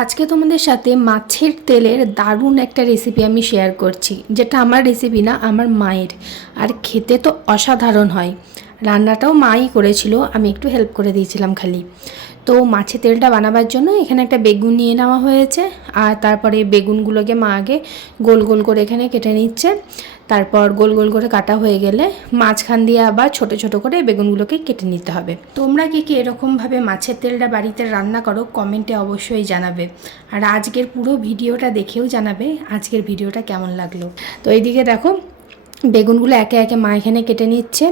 আজকে তোমাদের সাথে মাছের তেলের দারুণ একটা রেসিপি আমি শেয়ার করছি, যেটা আমার রেসিপি না, আমার মায়ের। আর খেতে তো অসাধারণ হয়। রান্নাটাও মাই করেছিল, আমি একটু হেল্প করে দিয়েছিলাম খালি। তো মাছের তেলটা বানাবার জন্য এখানে একটা বেগুন নিয়ে নেওয়া হয়েছে। আর তারপরে বেগুনগুলোকে মা আগে গোল গোল করে এখানে কেটে নিচ্ছে। তারপর গোল গোল করে কাটা হয়ে গেলে মাঝখান দিয়ে আবার ছোট ছোট করে বেগুনগুলোকে কেটে নিতে হবে। তোমরা কি কি এরকমভাবে মাছের তেলটা বাড়িতে রান্না করো কমেন্টে অবশ্যই জানাবে। আর আজকের পুরো ভিডিওটা দেখেও জানাবে আজকের ভিডিওটা কেমন লাগল। তো এইদিকে দেখো বেগুনগুলো একে একে মা এখানে কেটে নিচ্ছে।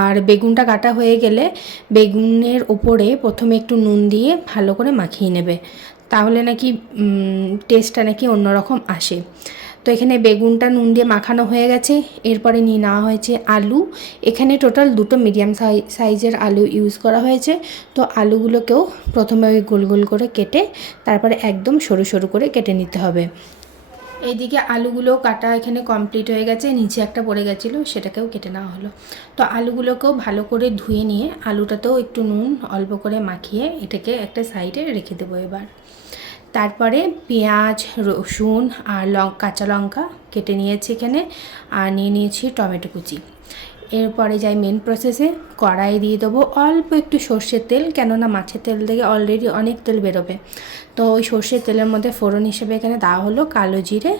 আর বেগুনটা কাটা হয়ে গেলে বেগুনের ওপরে প্রথমে একটু নুন দিয়ে ভালো করে মাখিয়ে নেবে। তাহলে নাকি টেস্টটা নাকি অন্যরকম আসে। তো এখানে বেগুনটা নুন দিয়ে মাখানো হয়ে গেছে। এরপরে নিয়ে নেওয়া হয়েছে আলু। এখানে টোটাল দুটো মিডিয়াম সাইজের আলু ইউজ করা হয়েছে। তো আলুগুলোকেও প্রথমে ওই গোল গোল করে কেটে, তারপরে একদম সরু সরু করে কেটে নিতে হবে। এইদিকে আলুগুলো কাটা এখানে কমপ্লিট হয়ে গেছে, নিচে একটা পড়ে গেছিল, সেটাকেও কেটে নেওয়া হলো। তো আলুগুলোকেও ভালো করে ধুয়ে নিয়ে আলুটাতেও একটু নুন অল্প করে মাখিয়ে এটাকে একটা সাইডে রেখে দেবো এবার। তারপরে পেঁয়াজ, রসুন আর লঙ্কা কাঁচা লঙ্কা কেটে নিয়েছি এখানে আর নিয়ে নিয়েছি টমেটো কুচি। এরপরে যাই মেন প্রসেসে কড়াই দিয়ে দেবো অল্প একটু সর্ষের তেল, কেননা মাছের তেল থেকে অলরেডি অনেক তেল বেরোবে। তো ওই সর্ষের তেলের মধ্যে ফোড়ন হিসেবে এখানে দেওয়া হলো কালো জিরে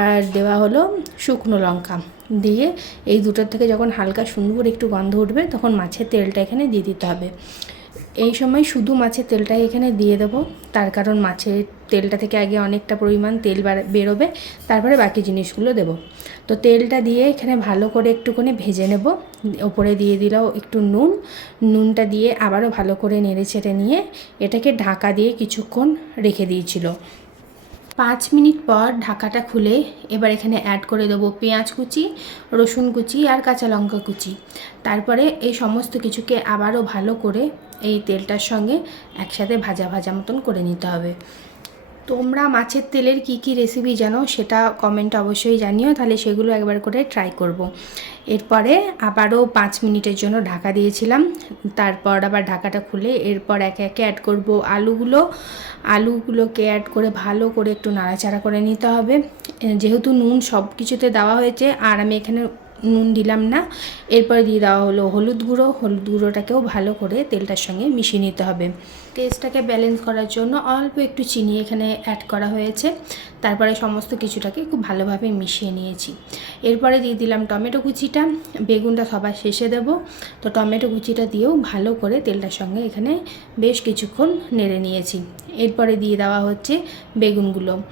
আর দেওয়া হলো শুকনো লঙ্কা। দিয়ে এই দুটোর থেকে যখন হালকা সুন্দর একটু গন্ধ উঠবে, তখন মাছের তেলটা এখানে দিয়ে দিতে হবে। এই সময় শুধু মাছের তেলটাই এখানে দিয়ে দেবো। তার কারণ মাছের তেলটা থেকে আগে অনেকটা পরিমাণ তেল বেরোবে, তারপরে বাকি জিনিসগুলো দেব। তো তেলটা দিয়ে এখানে ভালো করে একটুখানি ভেজে নেব। ওপরে দিয়ে দিলাও একটু নুন। নুনটা দিয়ে আবারও ভালো করে নেড়ে ছেড়ে নিয়ে এটাকে ঢাকা দিয়ে কিছুক্ষণ রেখে দিয়েছিল। পাঁচ মিনিট পর ঢাকাটা খুলে এবার এখানে অ্যাড করে দেবো পেঁয়াজ কুচি, রসুন কুচি আর কাঁচা লঙ্কা কুচি। তারপরে এই সমস্ত কিছুকে আবারও ভালো করে এই তেলটার সঙ্গে একসাথে ভাজা ভাজা মতন করে নিতে হবে। তোমরা মাছের তেলের কি কি রেসিপি জানো সেটা কমেন্ট অবশ্যই জানিও, তাহলে সেগুলো একবার করে ট্রাই করব। এরপরে আবারও পাঁচ মিনিটের জন্য ঢাকা দিয়েছিলাম, তারপর আবার ঢাকাটা খুলে এরপর একে একে অ্যাড করব আলুগুলো আলুগুলোকে অ্যাড করে ভালো করে একটু নাড়াচাড়া করে নিতে হবে যেহেতু নুন সব কিছুতে দেওয়া হয়েছে, আর আমি এখানে নুন দিলাম না। এরপরে দিয়ে দেওয়া হলো হলুদ গুঁড়ো। হলুদ গুঁড়োটাকেও ভালো করে তেলটার সঙ্গে মিশিয়ে নিতে হবে। টেস্টটাকে ব্যালেন্স করার জন্য অল্প একটু চিনি এখানে অ্যাড করা হয়েছে। তারপরে সমস্ত কিছুটাকে খুব ভালোভাবে মিশিয়ে নিয়েছি। এরপরে দিয়ে দিলাম টমেটো কুচিটা। বেগুনটা সবার শেষে দেব। তো টমেটো কুচিটা দিয়েও ভালো করে তেলটার সঙ্গে এখানে বেশ কিছুক্ষণ নেড়ে নিয়েছি। এরপরে দিয়ে দেওয়া হচ্ছে বেগুনগুলো।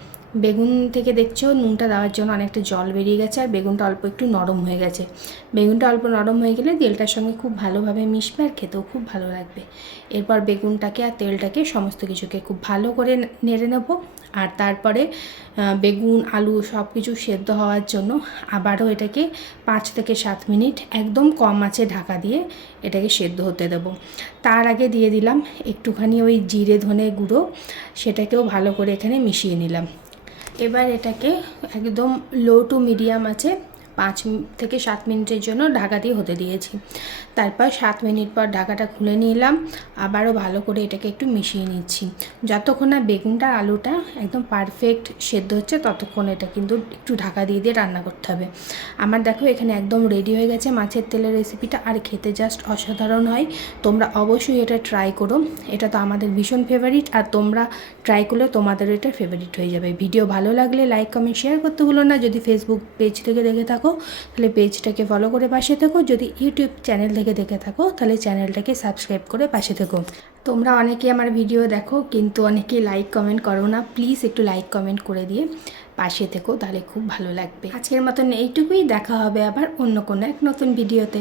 বেগুন থেকে দেখছ, নুনটা দেওয়ার জন্য অনেকটা জল বেরিয়ে গেছে আর বেগুনটা অল্প একটু নরম হয়ে গেছে। বেগুনটা অল্প নরম হয়ে গেলে তেলটার সঙ্গে খুব ভালোভাবে মিশবে আর খেতেও খুব ভালো লাগবে। এরপর বেগুনটাকে আর তেলটাকে সমস্ত কিছুকে খুব ভালো করে নেড়ে নেব আর তারপরে বেগুন, আলু সব কিছু সেদ্ধ হওয়ার জন্য আবারও এটাকে পাঁচ থেকে সাত মিনিট একদম কম আছে ঢাকা দিয়ে এটাকে সেদ্ধ হতে দেব। তার আগে দিয়ে দিলাম একটুখানি ওই জিরে ধনে গুঁড়ো, সেটাকেও ভালো করে এখানে মিশিয়ে নিলাম। এবার এটাকে একদম লো টু মিডিয়াম আছে। পাঁচ থেকে সাত মিনিটের জন্য ঢাকা দিয়ে হতে দিয়েছি। তারপর সাত মিনিট পর ঢাকাটা খুলে নিলাম। আবারও ভালো করে এটাকে একটু মিশিয়ে নিচ্ছি। যতক্ষণ না বেগুনটা আলুটা একদম পারফেক্ট সেদ্ধ হচ্ছে, ততক্ষণ এটা কিন্তু একটু ঢাকা দিয়ে দিয়ে রান্না করতে হবে। আমার দেখো এখানে একদম রেডি হয়ে গেছে মাছের তেলের রেসিপিটা আর খেতে জাস্ট অসাধারণ হয়। তোমরা অবশ্যই এটা ট্রাই করো। এটা তো আমাদের ভীষণ ফেভারিট আর তোমরা ট্রাই করলে তোমাদের এটা ফেভারিট হয়ে যাবে। ভিডিও ভালো লাগলে লাইক কমেন্ট শেয়ার করতে ভুলো না। যদি ফেসবুক পেজ থেকে দেখে থাকো, তাহলে পেজটাকে ফলো করে পাশে থেকো। যদি ইউটিউব চ্যানেল থেকে দেখে থাকো, তাহলে চ্যানেলটাকে সাবস্ক্রাইব করে পাশে থেকো। তোমরা অনেকে আমার ভিডিও দেখো, কিন্তু অনেকে লাইক কমেন্ট করো না। প্লিজ একটু লাইক কমেন্ট করে দিয়ে পাশে থেকো, তাহলে খুব ভালো লাগবে। আজকের মতন এইটুকুই, দেখা হবে আবার অন্য কোনো এক নতুন ভিডিওতে